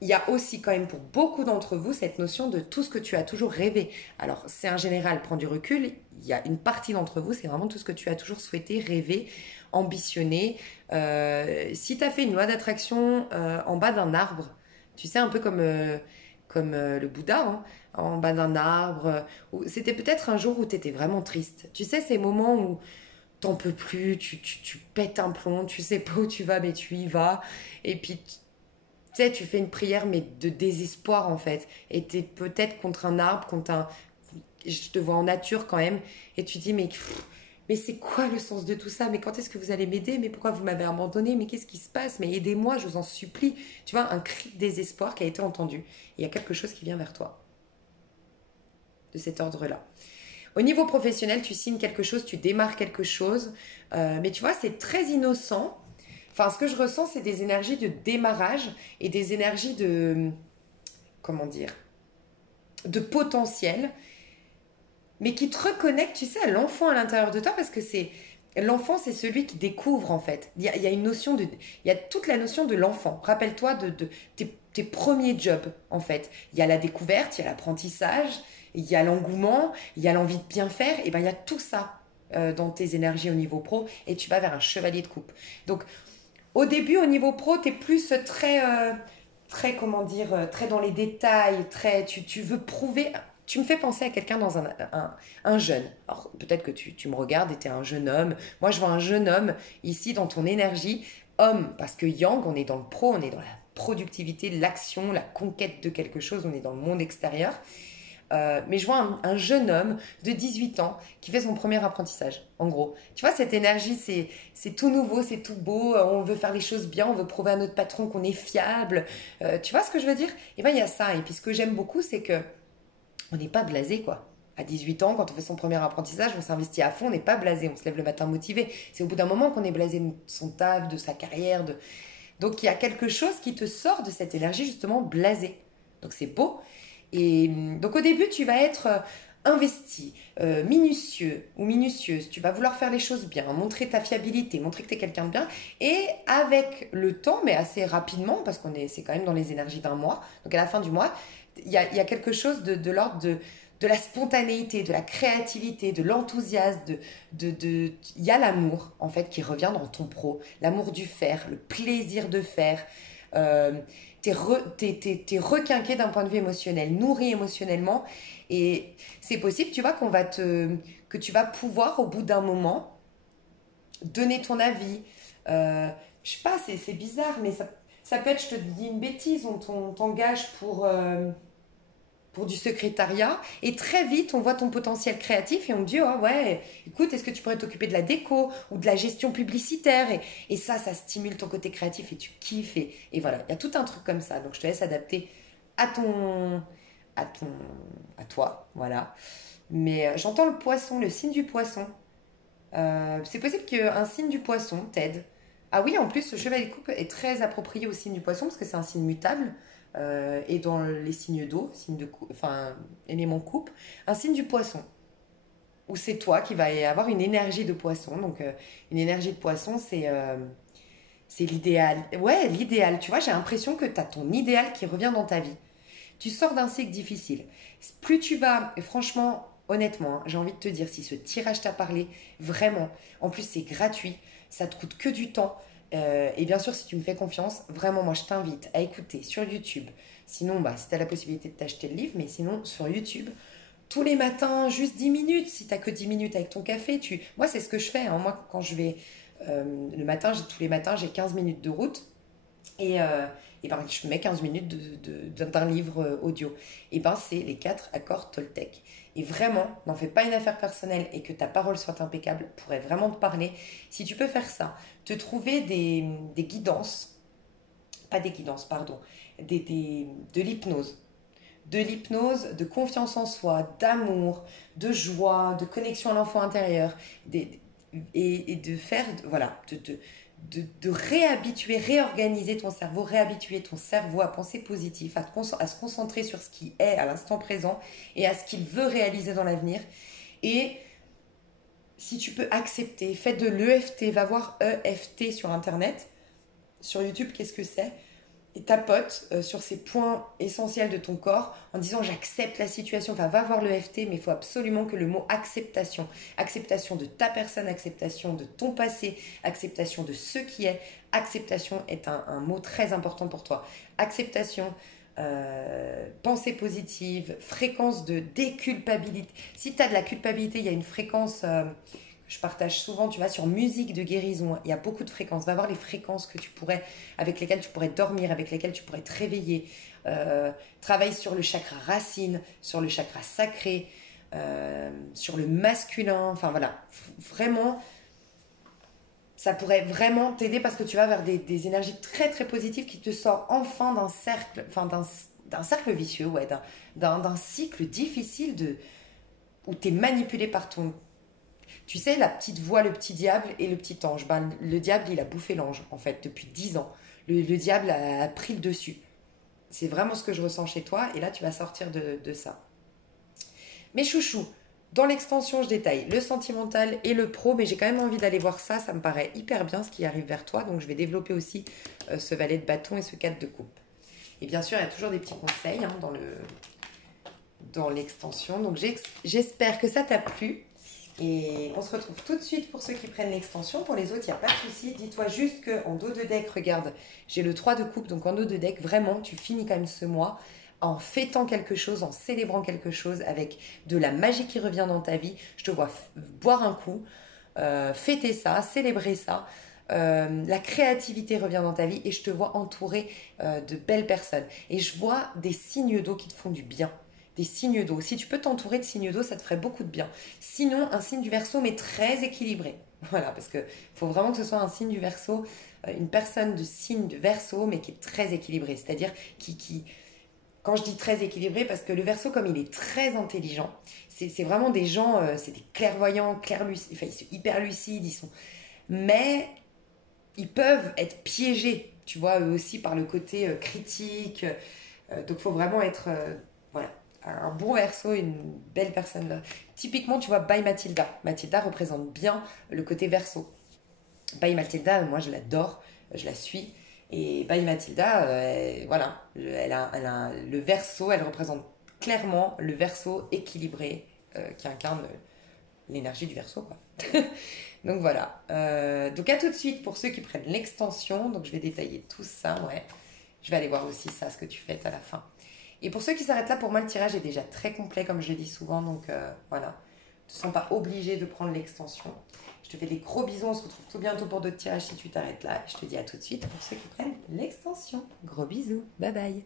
Il y a aussi quand même pour beaucoup d'entre vous cette notion de tout ce que tu as toujours rêvé. Alors c'est un général, prends du recul, il y a une partie d'entre vous, c'est vraiment tout ce que tu as toujours souhaité, rêvé, ambitionné. Si tu as fait une loi d'attraction en bas d'un arbre, tu sais, un peu comme le Bouddha, hein, en bas d'un arbre, c'était peut-être un jour où tu étais vraiment triste. Tu sais, ces moments où t'en peux plus, tu pètes un plomb, tu sais pas où tu vas, mais tu y vas. Et puis tu sais, tu fais une prière, mais de désespoir en fait. Et t'es peut-être contre un arbre, je te vois en nature quand même, et tu dis, mais c'est quoi le sens de tout ça? Mais quand est-ce que vous allez m'aider? Mais pourquoi vous m'avez abandonné? Mais qu'est-ce qui se passe? Mais aidez-moi, je vous en supplie. Tu vois, un cri de désespoir qui a été entendu. Et il y a quelque chose qui vient vers toi, de cet ordre-là. Au niveau professionnel, tu signes quelque chose, tu démarres quelque chose, mais tu vois, c'est très innocent. Enfin, ce que je ressens, c'est des énergies de démarrage et des énergies de, comment dire, de potentiel, mais qui te reconnectent, tu sais, à l'enfant à l'intérieur de toi, parce que l'enfant, c'est celui qui découvre en fait. Il y a une notion il y a toute la notion de l'enfant. Rappelle-toi de tes premiers jobs en fait. Il y a la découverte, il y a l'apprentissage, il y a l'engouement, il y a l'envie de bien faire. Et ben il y a tout ça dans tes énergies au niveau pro, et tu vas vers un chevalier de coupe. Donc au début, au niveau pro, tu es plus très, comment dire, très dans les détails, tu veux prouver. Tu me fais penser à quelqu'un dans un jeune. Alors, peut-être que tu me regardes et tu es un jeune homme. Moi, je vois un jeune homme ici dans ton énergie. Homme, parce que Yang, on est dans le pro, on est dans la productivité, l'action, la conquête de quelque chose, on est dans le monde extérieur. Mais je vois un jeune homme de 18 ans qui fait son premier apprentissage, en gros. Tu vois, cette énergie, c'est tout nouveau, c'est tout beau, on veut faire les choses bien, on veut prouver à notre patron qu'on est fiable. Tu vois ce que je veux dire? Et bien, il y a ça. Et puis, ce que j'aime beaucoup, c'est que on n'est pas blasé, quoi. À 18 ans, quand on fait son premier apprentissage, on s'investit à fond, on n'est pas blasé, on se lève le matin motivé. C'est au bout d'un moment qu'on est blasé de son taf, de sa carrière. Donc, il y a quelque chose qui te sort de cette énergie, justement, blasée. Donc, c'est beau. Et donc au début, tu vas être investi, minutieux ou minutieuse. Tu vas vouloir faire les choses bien, montrer ta fiabilité, montrer que tu es quelqu'un de bien. Et avec le temps, mais assez rapidement, parce c'est quand même dans les énergies d'un mois, donc à la fin du mois, il y a quelque chose de l'ordre de la spontanéité, de la créativité, de l'enthousiasme, il y a l'amour en fait qui revient dans ton pro, l'amour du faire, le plaisir de faire. Euh, t'es requinqué d'un point de vue émotionnel, nourri émotionnellement, et c'est possible, tu vois, que tu vas pouvoir au bout d'un moment donner ton avis. Je sais pas, c'est bizarre, mais ça peut être, je te dis une bêtise, on t'engage pour du secrétariat, et très vite on voit ton potentiel créatif et on te dit, oh ouais, écoute, est-ce que tu pourrais t'occuper de la déco ou de la gestion publicitaire, et ça stimule ton côté créatif et tu kiffes, et voilà, il y a tout un truc comme ça. Donc je te laisse adapter à à toi, voilà. Mais j'entends le poisson, le signe du poisson. C'est possible qu'un signe du poisson t'aide. Ah oui, en plus, le chevalier de coupe est très approprié au signe du poisson parce que c'est un signe mutable. Et dans les signes d'eau, enfin, élément coupe, un signe du poisson. Où c'est toi qui vas avoir une énergie de poisson. Donc, une énergie de poisson, c'est l'idéal. Ouais, l'idéal. Tu vois, j'ai l'impression que tu as ton idéal qui revient dans ta vie. Tu sors d'un cycle difficile. Plus tu vas, et franchement, honnêtement, hein, j'ai envie de te dire, si ce tirage t'a parlé, vraiment, en plus c'est gratuit, ça te coûte que du temps. Et bien sûr, si tu me fais confiance, vraiment, moi je t'invite à écouter sur YouTube. Sinon, bah, si tu as la possibilité de t'acheter le livre, mais sinon sur YouTube, tous les matins, juste 10 minutes. Si tu n'as que 10 minutes avec ton café, moi c'est ce que je fais. Hein. Moi, quand je vais le matin, tous les matins, j'ai 15 minutes de route. Et ben, je mets 15 minutes d'un livre audio. Et ben, c'est les 4 accords Toltec. Et vraiment, n'en fais pas une affaire personnelle et que ta parole soit impeccable, pourrait vraiment te parler. Si tu peux faire ça, te trouver des guidances, pas des guidances, pardon, de l'hypnose. De l'hypnose, de confiance en soi, d'amour, de joie, de connexion à l'enfant intérieur, et de faire, voilà, de réhabituer, réorganiser ton cerveau, réhabituer ton cerveau à penser positif, à se concentrer sur ce qui est à l'instant présent et à ce qu'il veut réaliser dans l'avenir. Et si tu peux accepter, fais de l'EFT, va voir EFT sur Internet, sur YouTube, qu'est-ce que c'est? Et tapote sur ces points essentiels de ton corps en disant j'accepte la situation. Enfin, va voir le FT, mais il faut absolument que le mot acceptation, acceptation de ta personne, acceptation de ton passé, acceptation de ce qui est, acceptation est un mot très important pour toi. Acceptation, pensée positive, fréquence de déculpabilité. Si tu as de la culpabilité, il y a une fréquence... je partage souvent, tu vois, sur musique de guérison. Il y a beaucoup de fréquences. Va voir les fréquences avec lesquelles tu pourrais dormir, avec lesquelles tu pourrais te réveiller. Travaille sur le chakra racine, sur le chakra sacré, sur le masculin. Enfin voilà, vraiment, ça pourrait vraiment t'aider parce que tu vas vers des énergies très très positives qui te sortent enfin d'un cercle, enfin d'un cercle vicieux, ouais, d'un cycle difficile où tu es manipulé par ton... Tu sais, la petite voix, le petit diable et le petit ange. Ben, le diable, il a bouffé l'ange, en fait, depuis 10 ans. Le diable a pris le dessus. C'est vraiment ce que je ressens chez toi. Et là, tu vas sortir de ça. Mes chouchous, dans l'extension, je détaille le sentimental et le pro. Mais j'ai quand même envie d'aller voir ça. Ça me paraît hyper bien ce qui arrive vers toi. Donc, je vais développer aussi ce valet de bâton et ce 4 de coupe. Et bien sûr, il y a toujours des petits conseils hein, dans l'extension. Donc, j'espère que ça t'a plu. Et on se retrouve tout de suite pour ceux qui prennent l'extension. Pour les autres, il n'y a pas de souci. Dis-toi juste qu'en dos de deck, regarde, j'ai le 3 de coupe. Donc en dos de deck, vraiment, tu finis quand même ce mois en fêtant quelque chose, en célébrant quelque chose, avec de la magie qui revient dans ta vie. Je te vois boire un coup, fêter ça, célébrer ça. La créativité revient dans ta vie et je te vois entouré de belles personnes. Et je vois des signes d'eau qui te font du bien. Des signes d'eau. Si tu peux t'entourer de signes d'eau, ça te ferait beaucoup de bien. Sinon, un signe du Verseau, mais très équilibré. Voilà, parce que faut vraiment que ce soit un signe du Verseau, une personne de signe de Verseau, mais qui est très équilibrée. C'est-à-dire quand je dis très équilibré, parce que le Verseau, comme il est très intelligent, c'est vraiment des gens, c'est des clairvoyants, enfin, ils sont hyper lucides, mais ils peuvent être piégés, tu vois, eux aussi par le côté critique. Donc, il faut vraiment être, voilà, un bon Verseau, une belle personne là. Typiquement, tu vois, By Mathilda. Mathilda représente bien le côté Verseau. By Mathilda, moi je l'adore, je la suis. Et By Mathilda, voilà, elle a le Verseau, elle représente clairement le Verseau équilibré qui incarne l'énergie du Verseau, quoi. Donc voilà. Donc à tout de suite pour ceux qui prennent l'extension. Donc je vais détailler tout ça, ouais. Je vais aller voir aussi ça, ce que tu fais à la fin. Et pour ceux qui s'arrêtent là, pour moi, le tirage est déjà très complet, comme je le dis souvent. Donc voilà, ne te sens pas obligé de prendre l'extension. Je te fais des gros bisous. On se retrouve tout bientôt pour d'autres tirages si tu t'arrêtes là. Je te dis à tout de suite pour ceux qui prennent l'extension. Gros bisous. Bye bye.